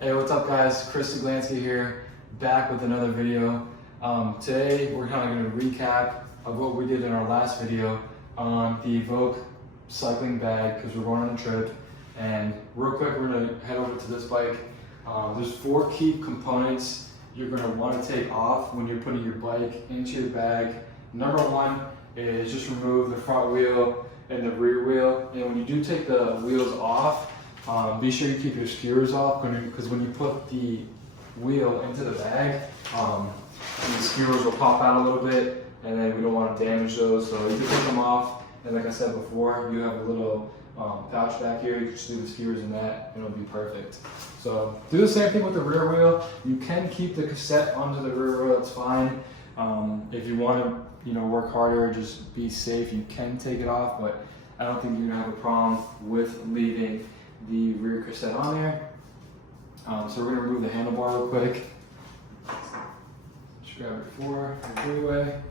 Hey, what's up guys? Chris Zaglansky here, back with another video. Today we're kind of going to recap of what we did in our last video on the Evoc cycling bag because we're going on a trip. And real quick, we're going to head over to this bike. There's 4 key components you're going to want to take off when you're putting your bike into your bag. Number 1 is just remove the front wheel and the rear wheel. And when you do take the wheels off, be sure you keep your skewers off because when you put the wheel into the bag, the skewers will pop out a little bit, and then we don't want to damage those. So you can take them off, and like I said before, you have a little pouch back here. You can just leave the skewers in that, and it'll be perfect. So do the same thing with the rear wheel. You can keep the cassette onto the rear wheel. It's fine. If you want to, work harder, just be safe. You can take it off, but I don't think you're gonna have a problem with leaving the rear cassette on there. So we're gonna remove the handlebar real quick. Just grab your three-way,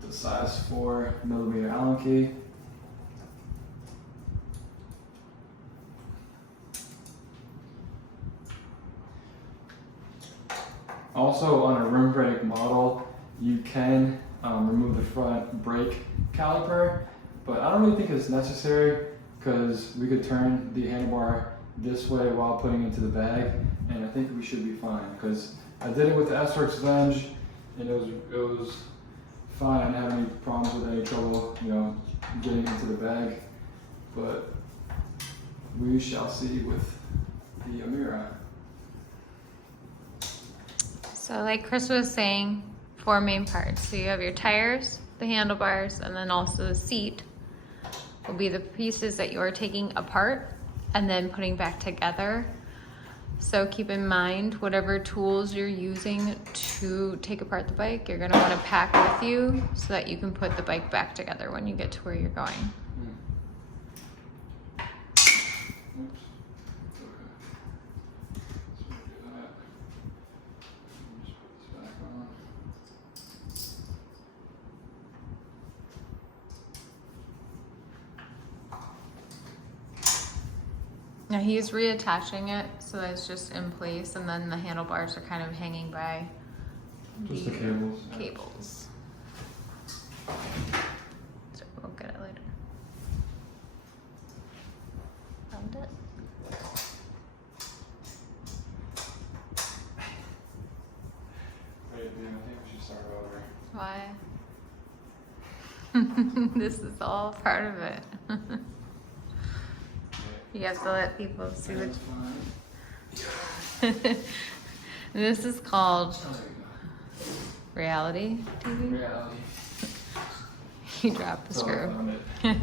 the size 4mm Allen key. Also on a rim brake model, you can remove the front brake caliper, but I don't really think it's necessary because we could turn the handlebar this way while putting it into the bag, and I think we should be fine because I did it with the S-Works Venge and it was fine. I didn't have any problems with any trouble, getting into the bag, but we shall see with the Amira. So like Chris was saying, 4 main parts. So you have your tires, the handlebars, and then also the seat will be the pieces that you're taking apart and then putting back together. So keep in mind, whatever tools you're using to take apart the bike, you're gonna wanna pack with you so that you can put the bike back together when you get to where you're going. Now he's reattaching it so that it's just in place, and then the handlebars are kind of hanging by just the cables. Cables. So we'll get it later. Found it. Wait, I think we should start over. Why? This is all part of it. You have to let people see what. This is called reality TV. Reality. You dropped the screw. If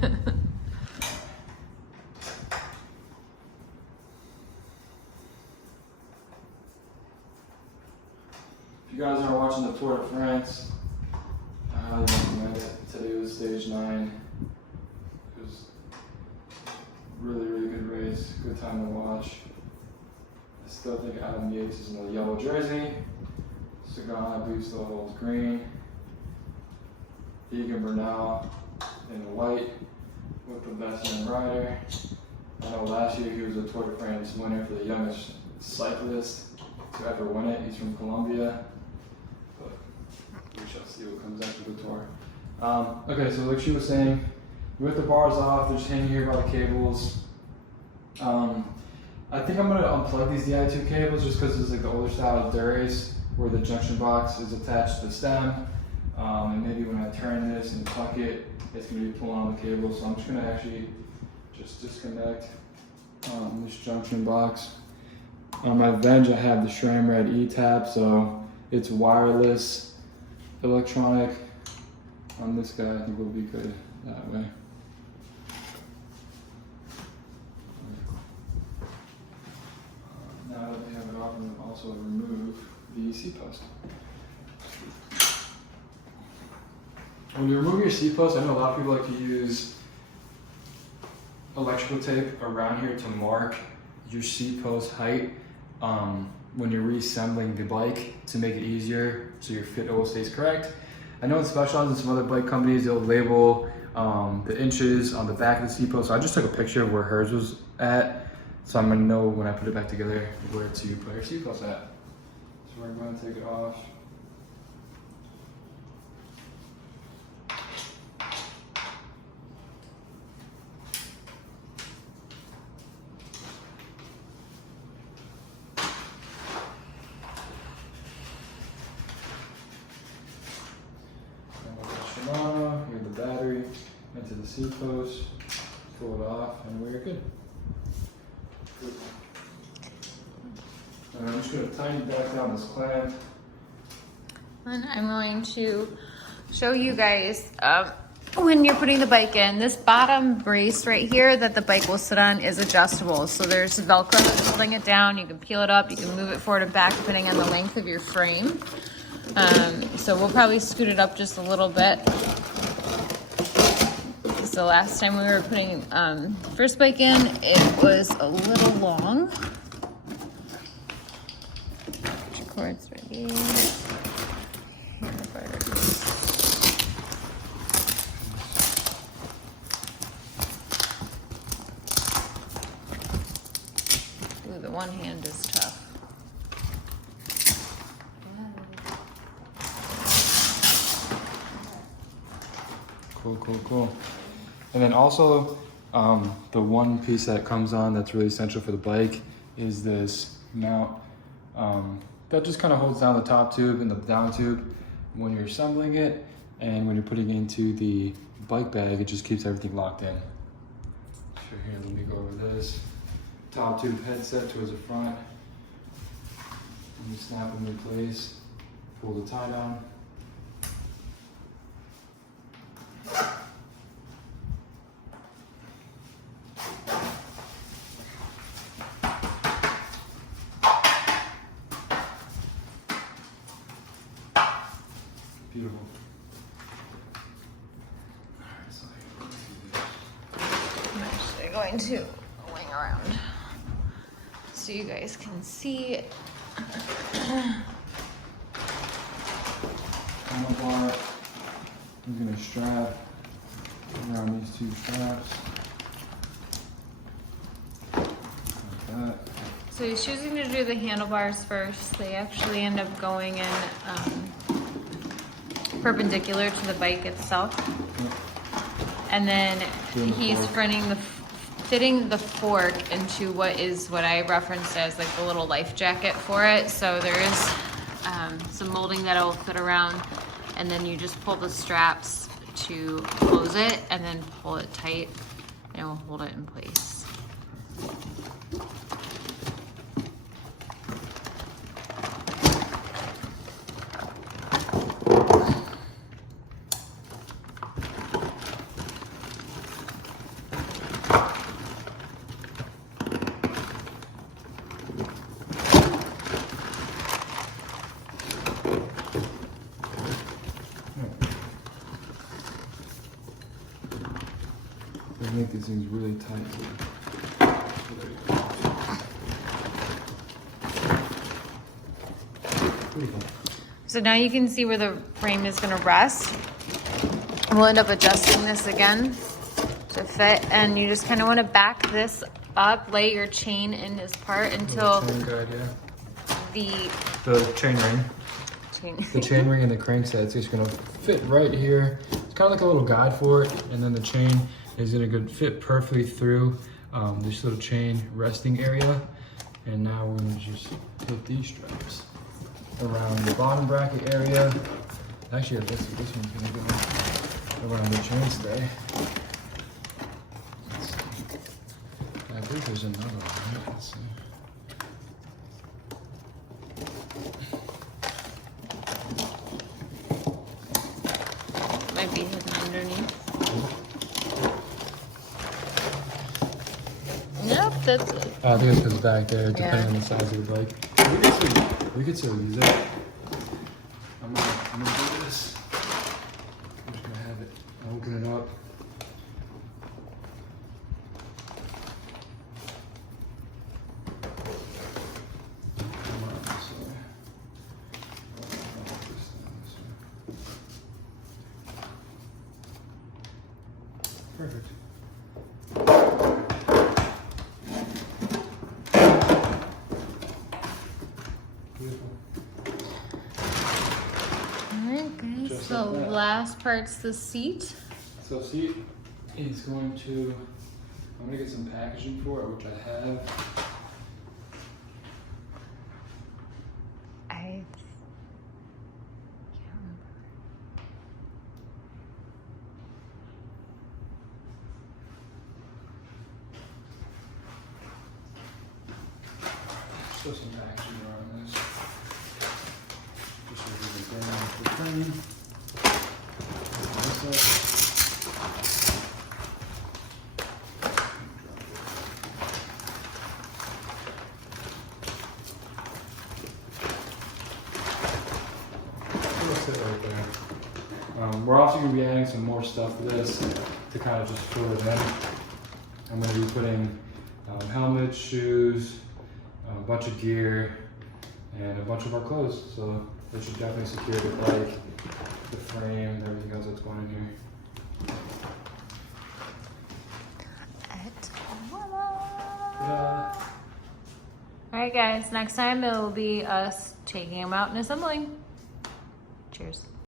you guys are watching the Tour de France, I highly recommend it. Today was stage 9. It was really good race, good time to watch. I still think Adam Yates is in the yellow jersey. Sagan, I believe, still holds green. Egan Bernal in the white with the best young rider. I know last year he was a Tour de France winner for the youngest cyclist to ever win it. He's from Colombia, but we shall see what comes after the tour. Okay, so like she was saying, with the bars off, they're just hanging here by the cables. I think I'm gonna unplug these Di2 cables just because it's like the older style of Durace where the junction box is attached to the stem. And maybe when I turn this and tuck it, it's gonna be pulling on the cable. So I'm just gonna actually just disconnect this junction box. On my Venge, I have the SRAM Red E-Tab, so it's wireless, electronic. On this guy, I think will be good that way. Now that they have it off, I'm going to also remove the seat post. When you remove your seat post, I know a lot of people like to use electrical tape around here to mark your seat post height when you're reassembling the bike to make it easier so your fit always stays correct. I know in Specialized and some other bike companies, they'll label the inches on the back of the seat post. So I just took a picture of where hers was at So I'm gonna know when I put it back together where to put our seatbelts at. So we're going to take it off. Shimano, we have the battery into the seat post, pull it off, and we're good. And I'm just going to tighten back down this clamp. And I'm going to show you guys when you're putting the bike in. This bottom brace right here that the bike will sit on is adjustable. So there's Velcro that's holding it down. You can peel it up. You can move it forward and back depending on the length of your frame. So we'll probably scoot it up just a little bit. So last time we were putting first bike in, it was a little long. Cords ready. Handlebars. Ooh, the one hand is tough. Cool. And then also, the one piece that comes on that's really essential for the bike is this mount that just kind of holds down the top tube and the down tube when you're assembling it, and when you're putting it into the bike bag, it just keeps everything locked in. So here, let me go over this. Top tube headset towards the front. And you snap them in place, pull the tie down. Beautiful. Alright, so I'm actually going to wing around so you guys can see. handlebar. I'm gonna strap around these two straps. Like that. So he's choosing to do the handlebars first. They actually end up going in perpendicular to the bike itself. Yep. And then Doing the he's fork. fitting the fork into what I referenced as like the little life jacket for it. So there is some molding that'll fit around, and then you just pull the straps to close it and then pull it tight and it will hold it in place. They make these things really tight. So there you go. Pretty cool. So now you can see where the frame is going to rest. We'll end up adjusting this again to fit, and you just kind of want to back this up, lay your chain in this part until Chain guide, yeah. the chain ring. The chain ring and the crankset's just gonna fit right here. It's kind of like a little guide for it, and then the chain is gonna fit perfectly through this little chain resting area. And now we're gonna just put these straps around the bottom bracket area. Actually, I guess this one's gonna go around the chainstay. Let's see. I think there's another one. Right? Let's see. might be hidden underneath. Nope, that's it. I think it goes back there, depending Yeah. on the size of the bike. We could still use it. I'm gonna do this. I'm just gonna have it. Open it up. Come on, this way. Perfect. Beautiful. Alright guys, Just so like that. last part's the seat. So seat is going to, I'm gonna get some packaging for it, which I have. I can't remember. Still some packaging around this. Just so we can burn off the frame. Open this up. It'll sit right there. We're also going to be adding some more stuff to this to kind of just fill it in. I'm going to be putting helmets, shoes, a bunch of gear, and a bunch of our clothes. So it should definitely secure the bike, the frame, and everything else that's going in here. Ta-da! Alright guys, next time it will be us taking them out and assembling. Cheers.